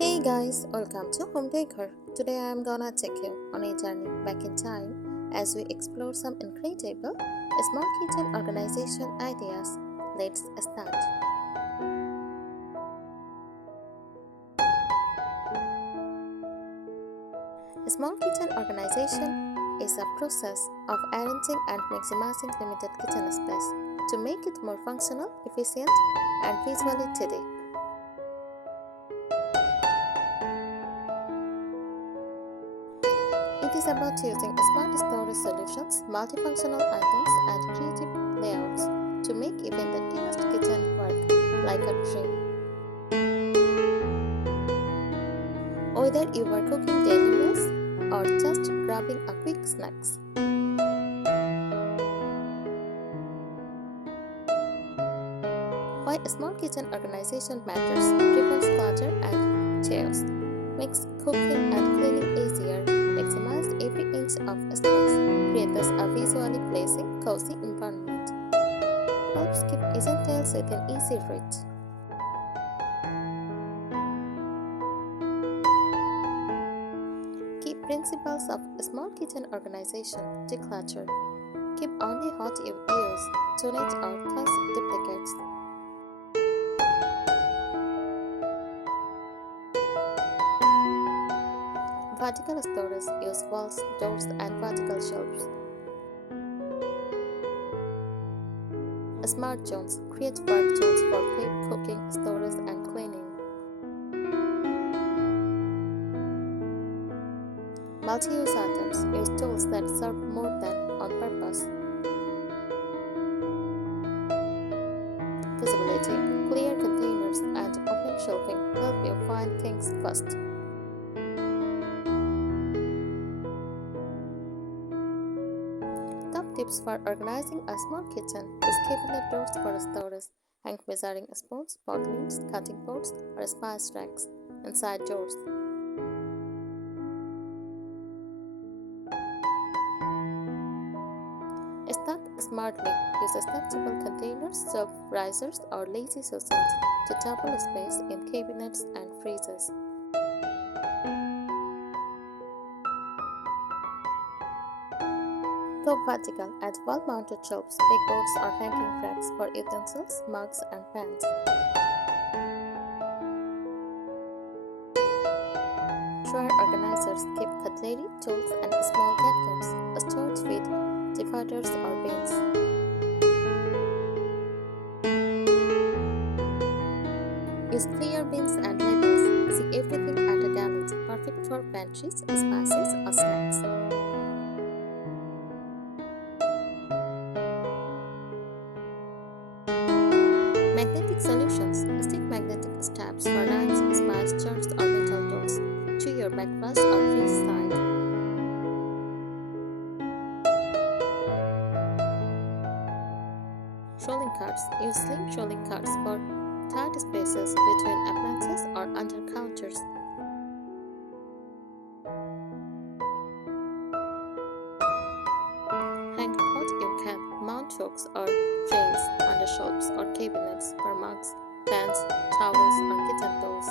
Hey guys, welcome to Home Decor. Today I am gonna take you on a journey back in time as we explore some incredible small kitchen organization ideas. Let's start. Small kitchen organization is a process of arranging and maximizing limited kitchen space to make it more functional, efficient, and visually tidy. It is about using smart storage solutions, multifunctional items, and creative layouts to make even the tiniest kitchen work like a dream. Whether you are cooking daily meals or just grabbing a quick snacks. Why a small kitchen organization matters: prevents clutter and chaos, makes cooking and cleaning easier, maximizes every inch of space, creates a visually pleasing, cozy environment, helps keep essentials within easy reach. Key principles of a small kitchen organization: declutter, keep only what you use, tonnage or thus duplicates. Vertical storage, use walls, doors, and vertical shelves. Smart zones, create work zones for prep, cooking, storage, and cleaning. Multi-use items, use tools that serve more than one purpose. Visibility, clear containers and open shelving help you find things fast. Top tips for organizing a small kitchen: use cabinet doors for storage, hang measuring spoons, pot lids, cutting boards, or spice racks inside doors. Stock smartly. Use stackable containers, shelf risers, or lazy Susans to double space in cabinets and freezers. Go vertical. Add wall-mounted shelves, pegboards, or hanging racks for utensils, mugs, and pans. Drawer organizers keep cutlery, tools, and small gadgets stored with dividers or bins. Use clear bins and labels. See everything at a glance, perfect for pantries, spices, or snacks. Magnetic solutions. Stick magnetic straps for knives, spice jars, or metal tools to your breakfast or freeze side. Rolling carts. Use slim rolling carts for tight spaces between appliances or under counters. Hang what you can. Mount hooks or trays under shelves or cabinets for mugs, pans, towels, or kitchen tools.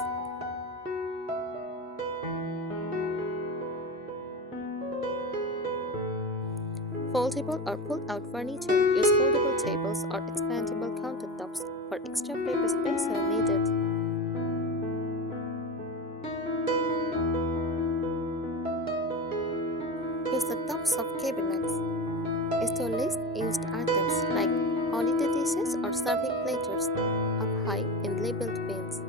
Foldable or pull-out furniture. Use foldable tables or expandable countertops for extra paper space when needed. Use the tops of cabinets. Store list used items like holiday dishes or serving platters up high in labeled bins.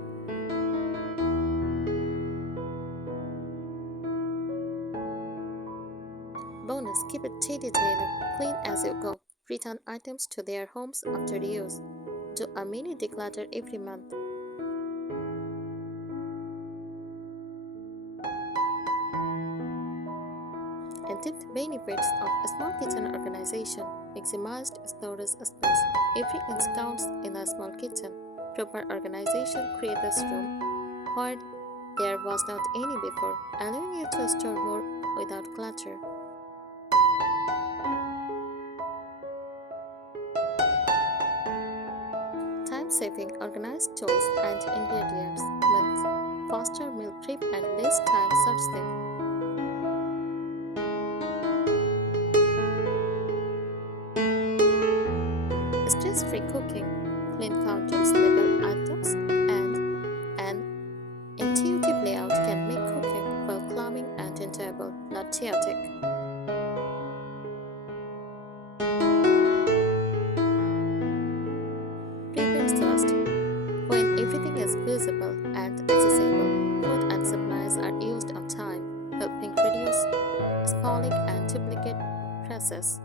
Bonus: keep it daily, clean as you go. Return items to their homes after use. Do a mini declutter every month. And tip: benefits of a small kitchen organization: maximized storage space. Every inch counts in a small kitchen. Proper organization creates room where there was not any before, allowing you to store more without clutter. Time-saving: organized tools and ingredients means fast faster meal prep and less time searching. Stress-free cooking, clean counters, label items, and an intuitive layout can make cooking feel calming and enjoyable, not chaotic. Prevents dust. When everything is visible and accessible, food and supplies are used on time, helping reduce spalling and duplicate process.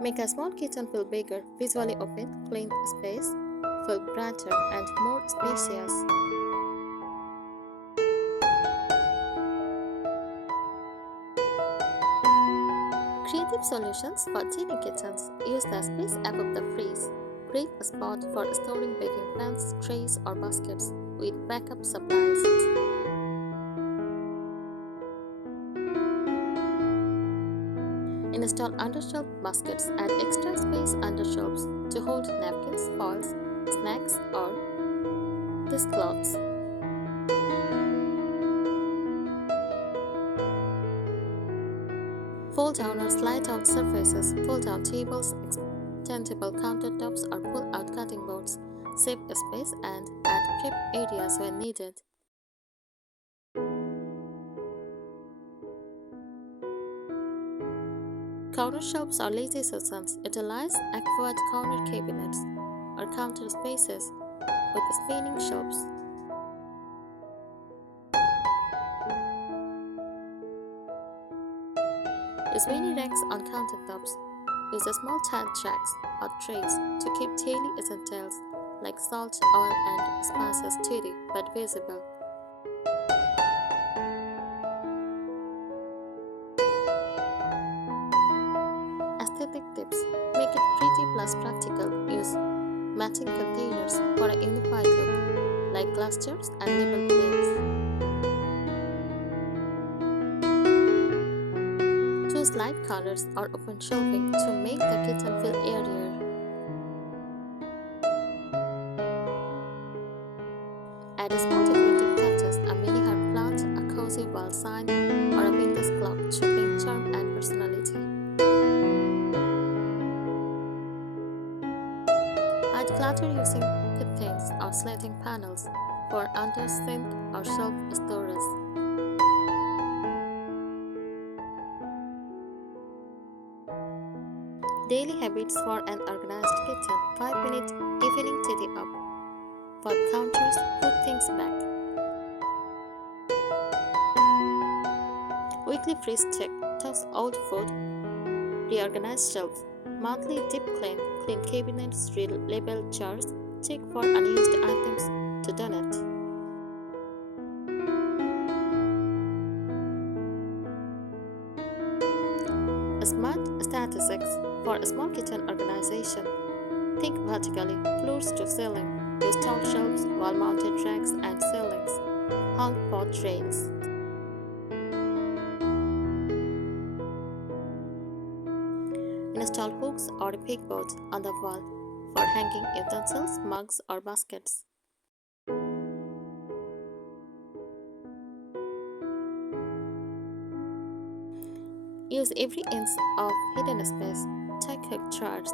Make a small kitchen feel bigger, visually open, clean space, feel brighter and more spacious. Creative solutions for tiny kitchens. Use the space above the fridge. Create a spot for storing baking pans, trays, or baskets with backup supplies. Install undershelf baskets. Add extra space under shelves to hold napkins, foils, snacks, or dishcloths. Fold down or slide out surfaces. Pull down tables, extendable countertops, or pull out cutting boards. Save space and add prep areas when needed. Counter shelves are lazy susans. Utilize aquatic corner cabinets or counter spaces with spinning shelves. Use mini racks on countertops. Use small tiled racks or trays to keep daily essentials like salt, oil, and spices steady but visible. Aesthetic tips. Make it pretty plus practical. Use matching containers for a unified look, like glass jars and label plates. Choose light colors or open shelving to make the kitchen feel airier. Add small decorative touches, a mini herb plant, a cozy wall sign, or a Windows clock to bring charm and personality. Hide clutter using curtains or sliding panels for under sink or shelf storage. Daily habits for an organized kitchen. 5-minute evening tidy up. Wipe counters, put things back. Weekly fridge check. Toss old food. Reorganize shelves. Monthly deep clean. Clean cabinets, label jars. Check for unused items to donate. Smart statistics for a small kitchen organization. Think vertically, floors to ceiling. Use tall shelves, wall-mounted racks, and ceilings. Hung pot rails. Install hooks or a pegboard on the wall for hanging utensils, mugs, or baskets. Use every inch of hidden space. Check hook jars,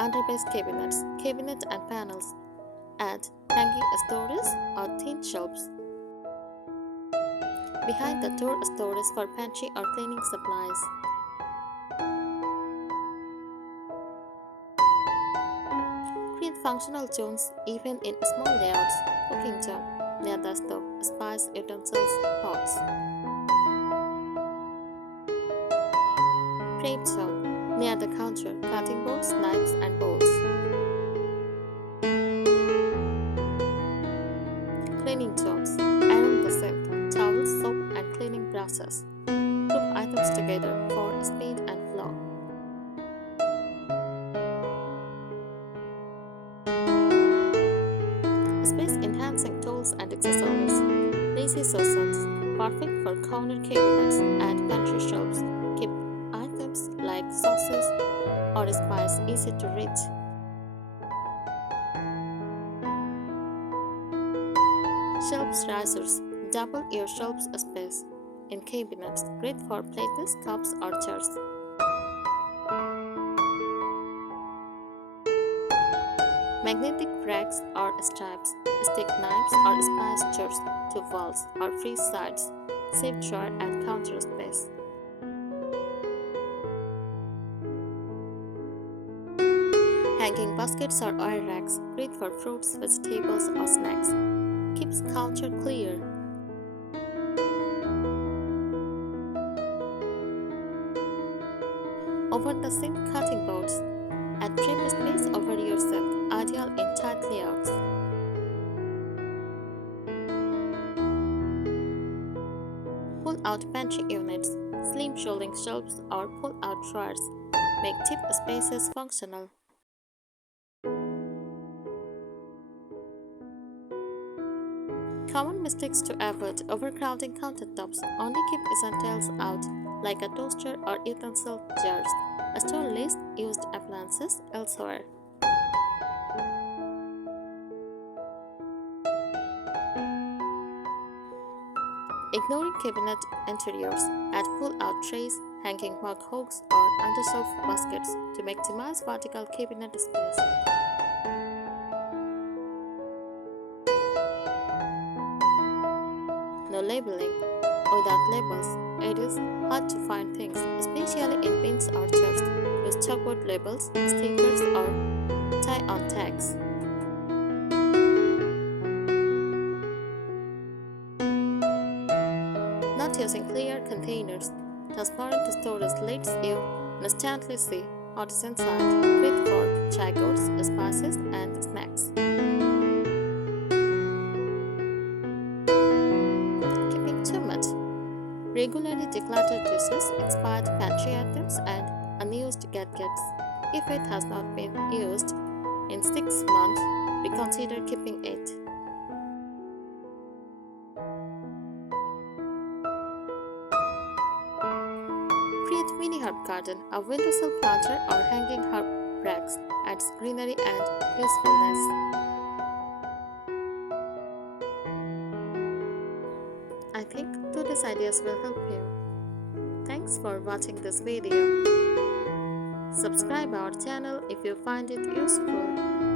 underbase cabinets, cabinet and panels. Add hanging storage or thin shelves. Behind the door storage for pantry or cleaning supplies. Create functional zones even in small layouts. Cooking zone near the stove, spice, utensils, pots. Prep zone near the counter, cutting boards, knives, and bowls. Cleaning zones around the sink, towels, soap, and cleaning brushes. Group items together for speed and flow. Space enhancing tools and accessories. Lazy sections, perfect for corner cabinets and pantry shelves. Keep items like sauces or spice easy to reach. shelves risers double your shelf space in cabinets, great for plates, cups, or jars. Magnetic racks or straps stick knives or spice jars to walls or free sides, save drawer and counter space. Hanging baskets or oil racks, great for fruits, vegetables, or snacks. Keeps counter clear. Over the sink cutting boards. Add trim space over your sink, ideal in tight layouts. Pull-out pantry units, slim shelving shelves or pull-out drawers make tip spaces functional. Common mistakes to avoid: overcrowding countertops. Only keep essentials out, like a toaster or utensil jars. Store least used appliances elsewhere. Ignoring cabinet interiors. Add pull-out trays, hanging mug hooks, or undershelf baskets to maximize vertical cabinet space. No labeling. Without labels, it is hard to find things, especially in bins or jars. Use chalkboard labels, stickers, or tie-on tags. Not using clear containers. Transparent storage lets you instantly see what is inside. Great for chai gourds, spices, and snacks. Keeping too much. Regularly declutter dishes, expired pantry items, and unused gadgets. If it has not been used in 6 months, reconsider keeping it. Create mini herb garden. A windowsill planter or hanging herb racks adds greenery and usefulness. I think today's ideas will help you. Thanks for watching this video. Subscribe our channel if you find it useful.